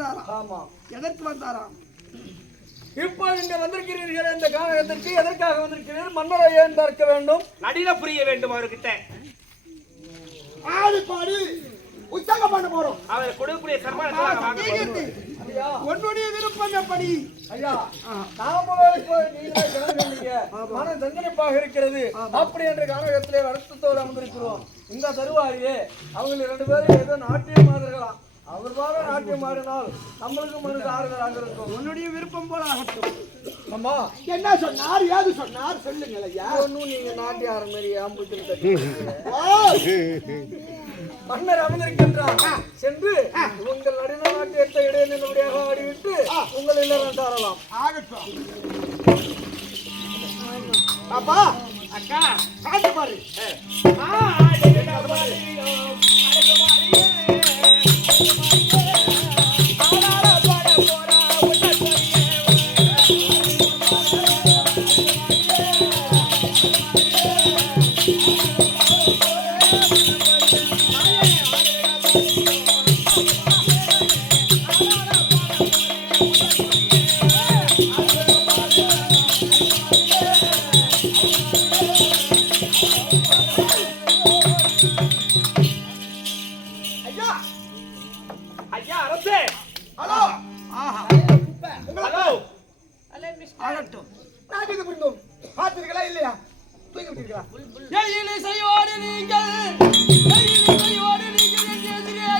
வந்திருக்கிறாரா? ஆமா. எதற்கு வந்தாராம்? இப்போ நீங்க வந்திருக்கிறீர்கள் இந்த காரணத்திற்கு எதற்காக வந்திருக்கிறீர்கள்? மன்னரை ஏன் பார்க்க வேண்டும்? நடின புரிய வேண்டும் அவர்கிட்ட. ஆடி பாடி உற்சாகம் பண்ண போறோம். அவர் கொடுக்கக்கூடிய சன்மானத்தை உன்னுடைய விருப்பம் எப்படி? ஐயா, நாமளே இப்போ நீங்களே கிளம்புறீங்க. மனம் தங்கனிப்பாக இருக்கிறது. அப்படி என்ற காரணத்திலே வருத்தத்தோடு அமர்ந்திருக்கிறோம். இந்த தருவாரியே அவங்க 2 பேரும் ஏதோ நாட்டியம் ஆடுறலாம். அவர் பாரு நாட்டியம் ஆடினால் நம்மளுக்கு மனது ஆறுதலாக இருக்கும். உன்னுடைய விருப்பம் போல ஆகட்டும். அம்மா என்ன சொன்னார்? ஏது சொன்னார்? சொல்லுங்கள் ஐயா. ஒன்னும் நீங்க நாட்டியம் ஆடுற மாதிரி ஆம்புத்திட்டு மன்னர் அமர்ந்திருக்கின்றார். சென்று உங்கள் நடின நாட்டியத்தை இடையினபடியாக ஆடிவிட்டு உங்கள் இல்லறம் சாரலாம். ஆகட்டும். அப்பா அக்கா காட்டு பாரு. ஐயா அரசே. ஹலோ. ஆஹா. ஹலோ. ஆகட்டும். நான் இது புரிந்தோம். பார்த்தீர்களா இல்லையா? தூக்கி விட்டீர்களா? எயிலை செய்வோடு நீங்கள் எயிலை செய்வோடு நீங்கள் எதிரே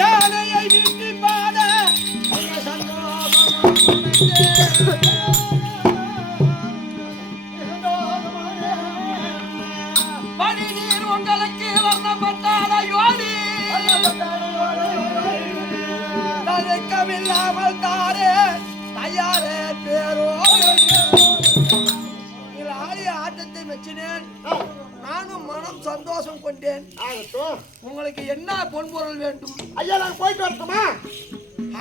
யானையை வீட்டி பாட பணி நீர் உங்களுக்கு வர்ணப்பட்டாரையோடி தயக்கமில்லாமல் தாரே தயாரே பேரோ ஆடிய ஆட்டத்தை வச்சினேன். நானும் மனம் சந்தோஷம் கொண்டேன். உங்களுக்கு என்ன பொன்பொருள் வேண்டும்? ஐயா நான் போயிட்டு வரட்டுமா?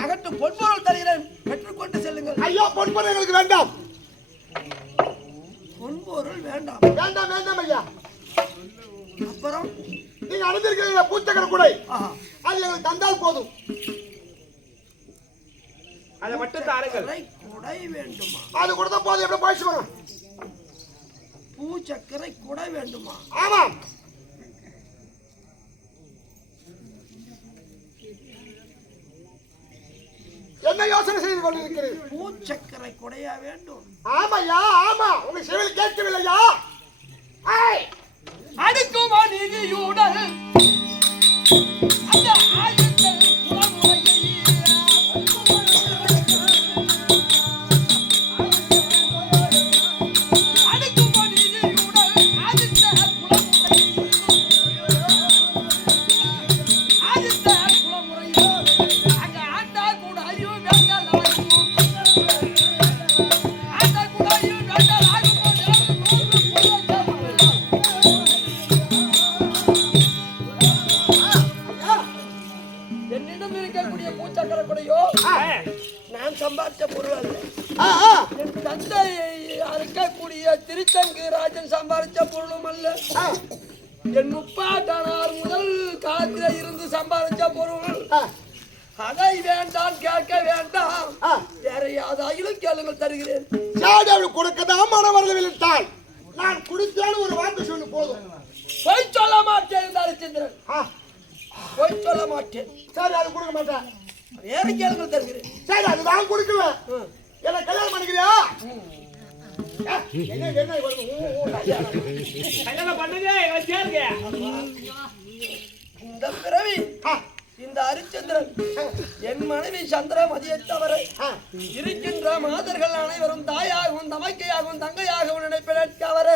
அகட்டும், பொன்பொருள் தருகிறேன், பெற்றுக்கொண்டு செல்லுங்கள். ஐயா பொன்பொருள் எங்களுக்கு வேண்டாம். பொன்பொருள் வேண்டாம்? வேண்டாம் வேண்டாம் ஐயா. அப்புறம் நீங்க அணிந்திருக்கிற பூச்சக்கர குடை அது எங்களுக்கு தந்தால் போதும். அதை மட்டும் தாருங்கள். குடை வேண்டுமா? அது கொடுத்தா போதும். எப்படி போயிட்டு வரும்? பூச்சக்கரை குடை வேண்டுமா? ஆமாம். என்ன யோசனை செய்து கொண்டிருக்கிறீர்கள்? பூச்சக்கரை குடையா வேண்டும்? ஆமாய்யா ஆமா. உங்க செவியில் கேட்கவில்லையா? அடுக்குமா நிதியுடன் அந்த ஆயுதங்கள் சம்பாதிச்ச பொருள் அல்ல. என் தந்தை அறுக்கக்கூடிய திருச்சங்கு ராஜன் சம்பாதிச்ச பொருளும் அல்ல. என் முப்பாட்டனார் முதல் காலத்தில இருந்து சம்பாதிச்ச பொருள். அதை வேண்டாம், கேட்க வேண்டாம். வேற யாதாயிலும் கேளுங்கள், தருகிறேன். கொடுக்கதான் மனம் வரவில்லை. நான் குடித்தேன்னு ஒரு வார்த்தை சொல்லு போதும். பொய் சொல்ல மாட்டேன் ஹரிச்சந்திரன், பொய் சொல்ல மாட்டேன். சரி அது கொடுக்க மாட்டேன். வேற கேளுங்கள், தருகிறேன். சரி அது நான் கொடுக்குவேன். என்ன கல்யாணம் பண்ணிக்கிறியா? கல்யாணம் பண்ணுங்க. இந்த பிறவி இந்த ஹரிச்சந்திரன் என் மனைவி சந்திரமதியை தவிர இருக்கின்ற மாதர்கள் அனைவரும் தாயாகவும் தமைக்கையாகவும் தங்கையாகவும் நினைப்பேன் தவிர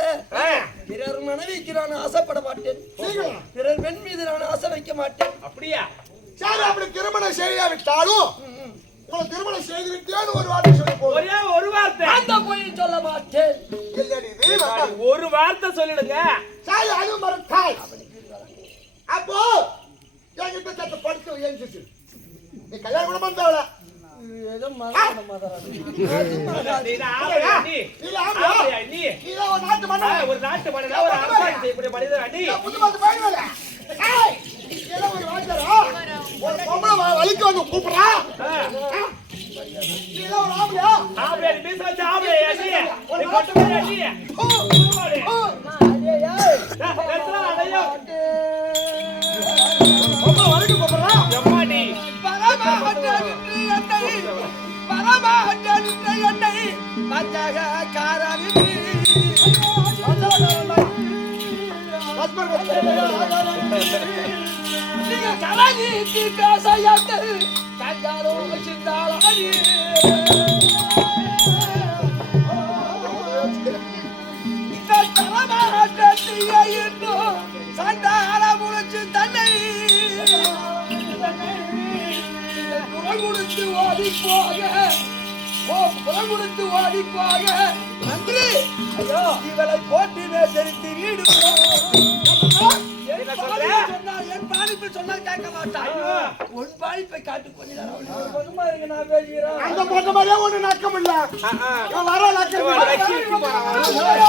பிறர் மனைவிக்கு நான் ஆசைப்பட மாட்டேன். பிறர் பெண் மீது நான் ஆசை வைக்க மாட்டேன். அப்படியா? சரி அப்படி திருமணம் செய்யாவிட்டாலும் உங்களை திருமணம் செய்து விட்டேன்னு ஒரு வார்த்தை சொல்லி போதும். ஒரே ஒரு வார்த்தை. அந்த போய் சொல்ல மாட்டேன். ஒரு வார்த்தை சொல்லிடுங்க. சரி அது மறத்தாய். அப்போ என்கிட்ட சத்த படிச்சு ஏஞ்சிச்சு. நீ கல்யாணம் கூட பண்ணல. ஏதோ மதராது நீ தான் ஆம்பளையா நீ? நீ ஆம்பளையா? ஆம்பளையா நீ? நீ தான் ஒரு நாட்டு மன்னன். ஒரு நாட்டு மன்னனா, ஒரு அரசாங்கம் செய்யக்கூடிய மனிதனா நீ? நீ புது பாத்து பயங்கல. ஏய், இதெல்லாம் ஒரு வாச்சரா? ஒரு பொம்பளை வலிக்கு வந்து கூப்பிடுறா. நீ தான் ஒரு ஆம்பளையா? ஆம்பளையா நீ? மீசை வச்ச ஆம்பளையா நீ? நீ கொட்டுமையா நீ? எத்தனை அடையோ? பொம்பளை வலிக்கு கூப்பிடுறா. எம்மா நீ? சண்டால முளைச்சு தன்னை புறமுடித்து ஓடி போக நன்றி ஐயோ இவளை போட்டி தெரித்து வீடு என் பாலிப்பு சொன்னா கேட்க மாட்டான் உன் பாலிப்பை காட்டு கொஞ்ச நேரம் கொஞ்சமா இருக்கு நான் பேசுகிறேன் அந்த பொண்ணு மாதிரியே ஒண்ணு நக்கம் இல்ல. இவன் வர நக்கம் இல்ல.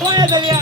போயா சரியா?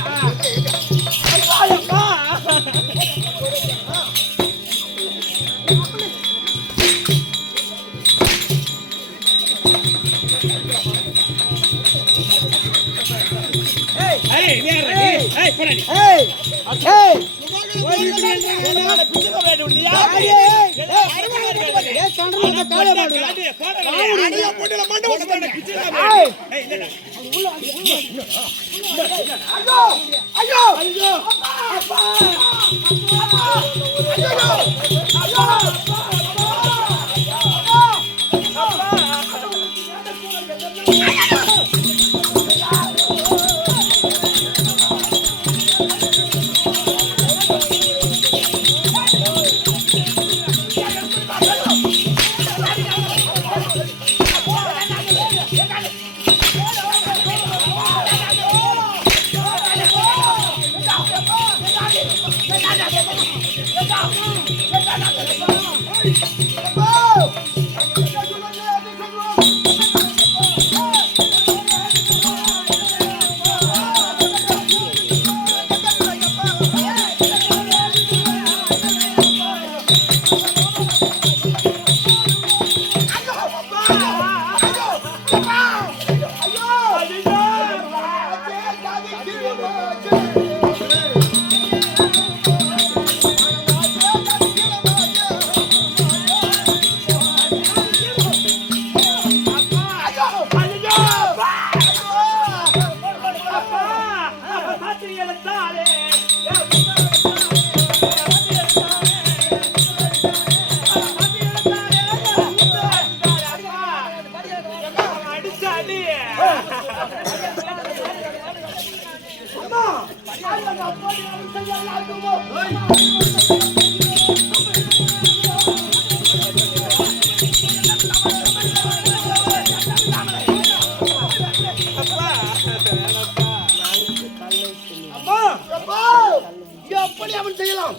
எப்படி அவன் செய்யலாம்?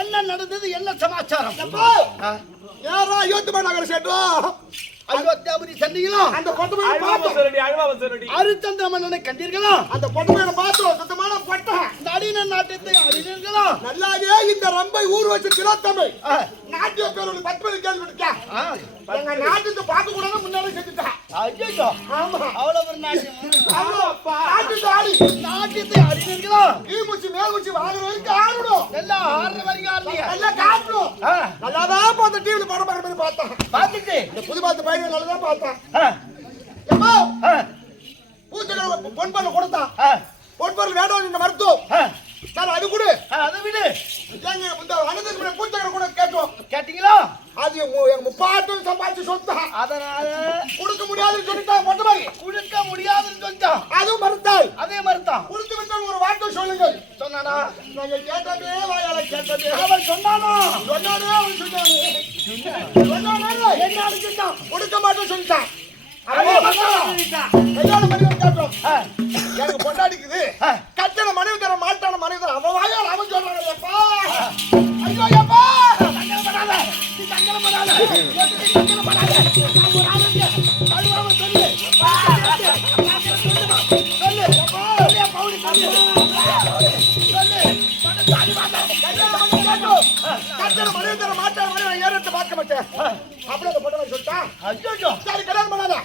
என்ன நடந்தது? என்ன சமாச்சாரம்? யாரா அயோத்தி நகர சேட்டோ அயோத்தியாபுரி சென்றீங்களா? அந்த பொண்ணு அரிச்சந்திர மன்னனை கண்டீர்களா? அந்த பொண்ணு பார்த்தோம். சுத்தமான பொட்டை நடின நாட்டத்தை அறிஞர்களா? நல்லாவே இந்த ரம்பை ஊர் வச்சு திலத்தமை நாட்டிய பேரோட பத்மதி கேள்விட்டா எங்க நாட்டுக்கு பார்க்க கூட முன்னாடி செஞ்சுட்டா. ஐயோ ஆமா அவ்வளவு ஒரு நாட்டியத்தை அறிஞர்களா? கீழ்மூச்சு மேல்மூச்சு வாங்குற வரைக்கும் ஆடணும். எல்லாம் ஆடுற வரைக்கும் ஆடலையா? எல்லாம் காட்டணும். நல்லாதான் பார்த்த டிவில படம் பார்க்க பார்த்தேன். பார்த்துட்டு இந்த புது பார்த்து பையன் நல்லாதான் பார்த்தேன். பூச்சக்கரை பொன்பொருள் கொடுத்தா பொன்பொருள் வேண்டாம் இந்த மருத்துவம் சார் அது கூட அதை விடு. எங்க இந்த அனந்தன் பூச்சக்கரை கூட கேட்டோம். கேட்டீங்களா? அது எங்க முப்பாட்டும் சம்பாதிச்சு சொத்தான். அதனால கொடுக்க முடியாதுன்னு சொல்லிட்டான். மொத்தமாகி கொடுக்க முடியாதுன்னு சொல்லிட்டான். அதுவும் மறுத்தாள். அதே மறுத்தான். கொடுத்து விட்டால் ஒரு வார்த்தை சொல்லுங்கள் சொன்னானா? நாங்க கேட்டதே வாயால கேட்டதே. அவன் சொன்னானோ? சொன்னானே அவன் சொன்னானே. சொன்னானே என்ன சொன்னான்? கொடுக்க மாட்டேன்னு சொல்லிட்டான். கல்யாணம் பண்ணி கேட்டோம். எனக்கு பொண்டாடிக்குது. கட்டண மனைவி தர மாட்டான மனைவி தர அவன் வாயால அவன் சொல்றான். ஐயோ அப்பா சங்கடம் பண்ணாத. நீ சங்கடம் பண்ணாத. சங்கடம் பண்ணாத. நான் ஒரு ஆளுங்க அழுவாம சொல்லு. சொல்லு அப்பா. சொல்லு பவுனி சொல்லு. கட்டண மனைவி தர மாட்டான மனைவி ஏறத்தை பார்க்க மாட்டேன். அப்படியே அந்த பொண்ணு சொல்லிட்டான். ஐயோ சரி கல்யாணம் பண்ணாத.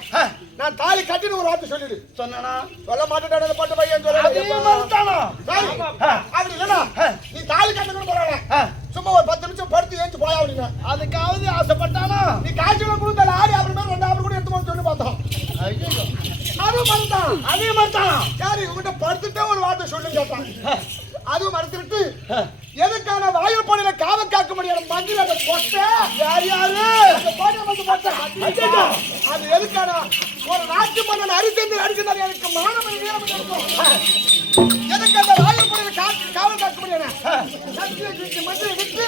நான் தாலி கட்டின்னு ஒரு வார்த்தை சொல்லிடு. சொன்னானா? சொல்ல மாட்டேன். அந்த பொண்ணு பையன் சொல்ல அப்படி இல்லைன்னா நீ தாலி கட்டணும் போறாங்க. சும்மா ஒரு 10 நிமிஷம் படுத்து ஏஞ்சி போயா அப்படிங்க. அதுக்காவது ஆசைப்பட்டானா? நீ காய்ச்சல கொடுத்தால ஆடி அப்புறமே 2 ஆறு கூட எடுத்து போன்னு சொல்லி பார்த்தோம். அதுவும் மறுத்தான். அதே மறுத்தான். சரி இவங்கிட்ட படுத்துட்டே ஒரு வார்த்தை சொல்லி கேட்டான். அதுவும் மறுத்துட்டு எதுக்கான வாயில் பானையில காவ காக்க முடியாத மஞ்சள் அதை போட்ட யார் யாரு அந்த பானை வந்து போட்டேன். அது எதுக்கான ஒரு நாட்டு மன்னன் அரிசந்து அடிக்கிறார். எனக்கு மாணவன் வீரம் இருக்கும். எதுக்கு அந்த வாயில் பானையில காவல் காக்க முடியாது மஞ்சள் விட்டு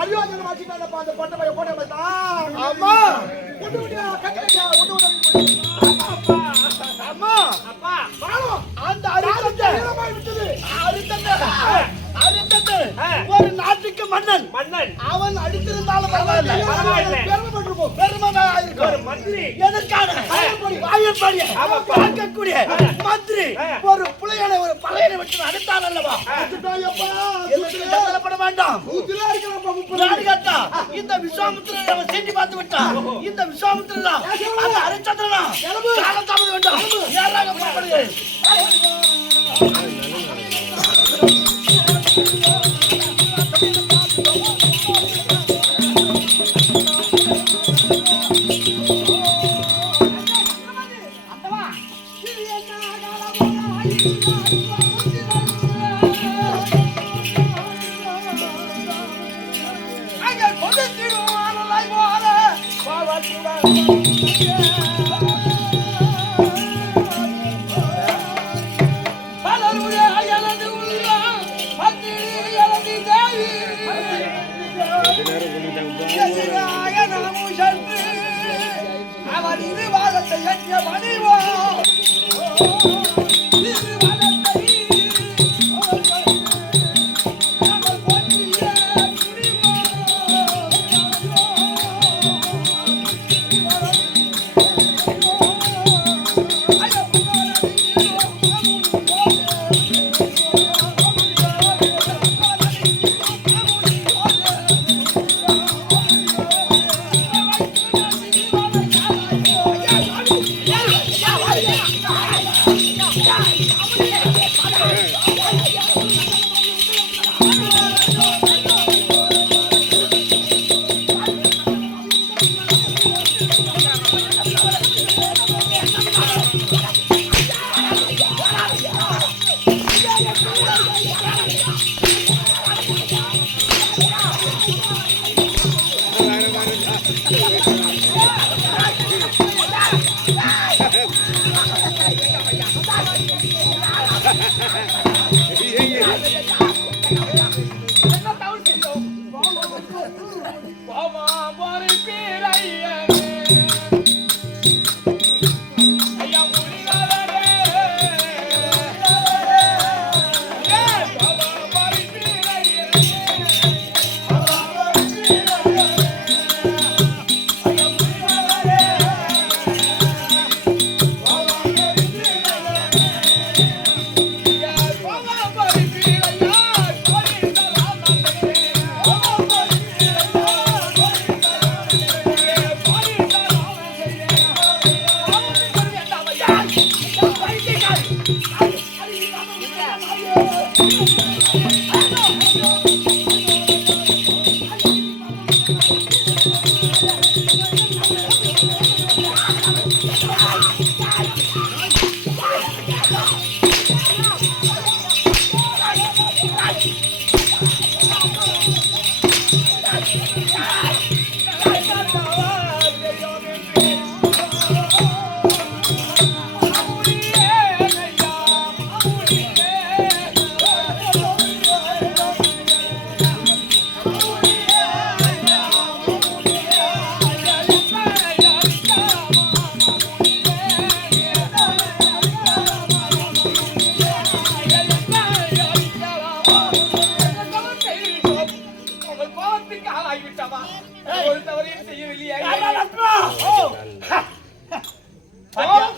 அடிவாதம் வச்சுட்டாங்க. அந்த பொண்ணை பையன் போட்ட மாட்டான். ஆமா ஒன்று விட்டியா கட்டியா ஒன்று அம்மா அப்பா வாழும் அந்த அரிசந்த விட்டது. அரிசந்த ஒரு நாட்டுக்கு மன்னன். அவன் அடித்திருந்தாலும் பெருமை மந்திரி எதற்கான வாயப்பாடிய பார்க்கக்கூடிய மந்திரி ஒரு புலையனை ஒரு பழையனை விட்டு அடித்தான் அல்லவா? பட வேண்டாம். இந்த விஸ்வாமித்திரன் அவன் செஞ்சு பார்த்து விட்டான். இந்த விஸ்வாமித்திரன் அந்த அரிச்சந்திரனா காலத்தாமது வேண்டாம். யாராக புறப்படுகிறேன். அவர் இருவாதத்தை எட்டிய மணிவோ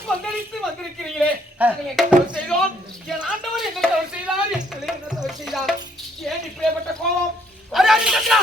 பங்களித்து வந்திருக்கிறீர்களே நாங்கள் என்ன தவறு செய்தோம்? என் ஆண்டவர் என்ன தவறு செய்தார்? என் பிள்ளை என்ன தவறு செய்தார்? ஏன் இப்பேற்பட்ட கோபம்? அரே, அரிச்சந்திரா!